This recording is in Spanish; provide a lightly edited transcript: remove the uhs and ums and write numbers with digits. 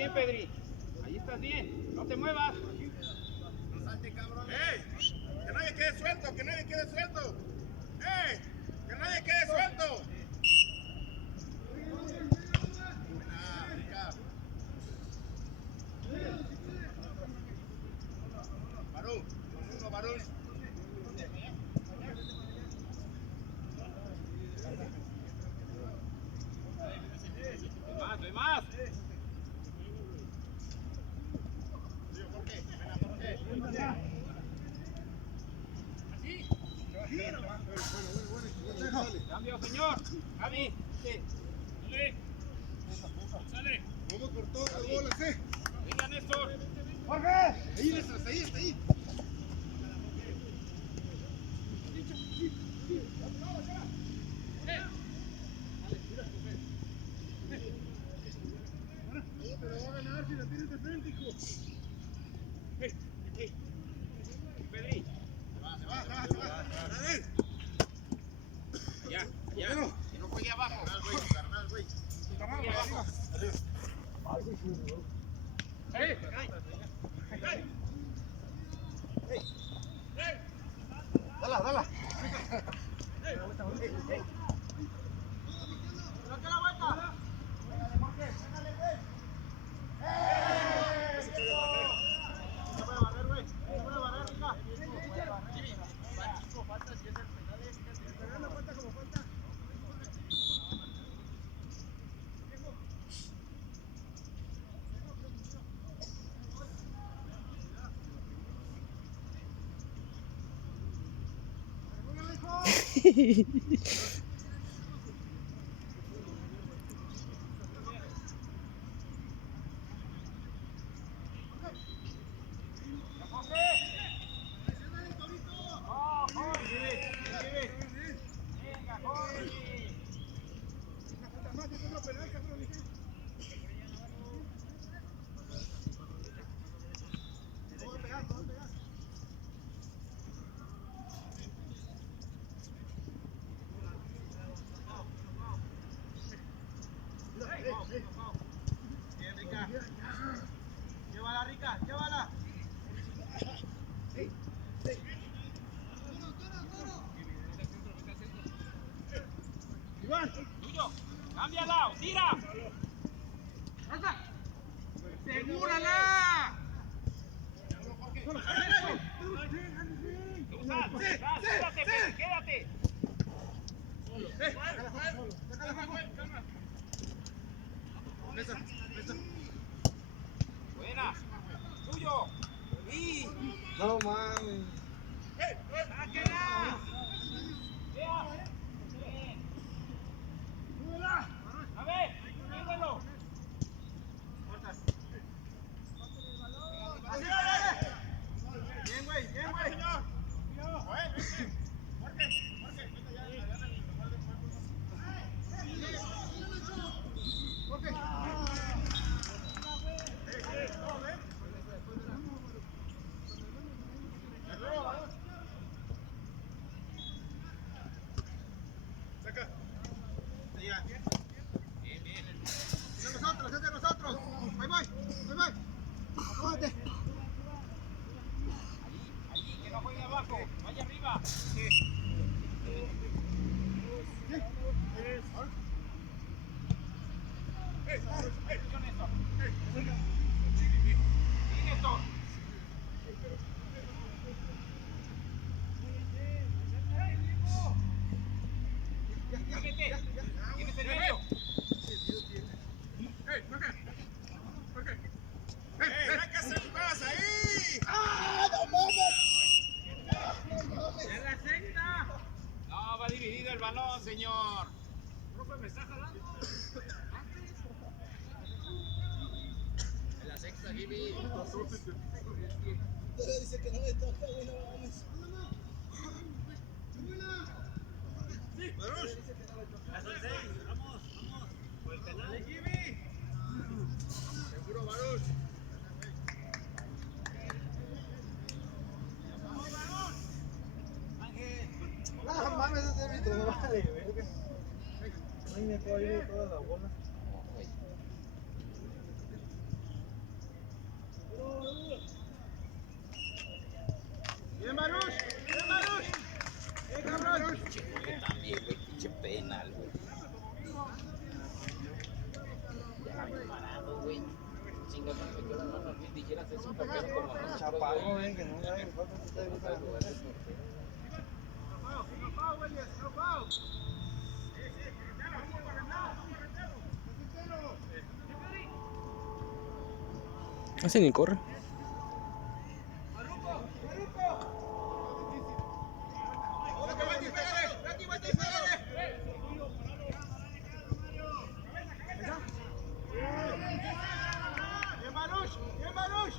bien, Pedri. Ahí estás bien. No te muevas. No salte, cabrón. ¡Ey! ¡Que nadie quede suelto! ¡Que nadie quede suelto! ¡Ey! ¡Que nadie quede suelto! Barú, uno, Barú. Ve más. Cambio, señor. Javi. Sale. Vamos por todas las bolas, Venga, Néstor. Jorge. Ahí, Néstor, ahí, está ahí. Pero va a ganar si la tienes de frente, hijo. Pedri. Se va. Ya. Que no juegue abajo. Carnal, güey. Juegue abajo. Dala. Bien, Rica. Llévala, Rica, llévala. Iván. Tuyo. Cámbiala. Tira. ¡Segúrala! Quédate. Buena. Tuyo. Y... No mames. ¡Sáquela! A ver, síguelo. Bien, güey. Es de nosotros. Ahí voy. Acomódate. Allí, que no juegue abajo. Vaya arriba. Néstor. ¿Tienes el medio? ¿Qué se pasa ahí? ¡En la sexta! No, va dividido el balón, señor. Profe, ¿me está jalando? En la sexta, Jimmy. Dice que no le toca, güey, no mames. Baruch. Vamos. Por el penal. Jimmy. Seguro, Baruch. No mames, ese es mi vale, verga. Ahí me puedo ir toda la bola. Bien, Marush. Bien, Marush. Bien, cabrón. También, güey, pinche penal, güey. Ya bien parado, güey. Chinga, no me metió la mano bien, dijeras es un papel como los Chaparro, chavos, ven, que no me hagan falta, está bien, está bien. Así ni corre. Bien, Marush. Bien, Marush.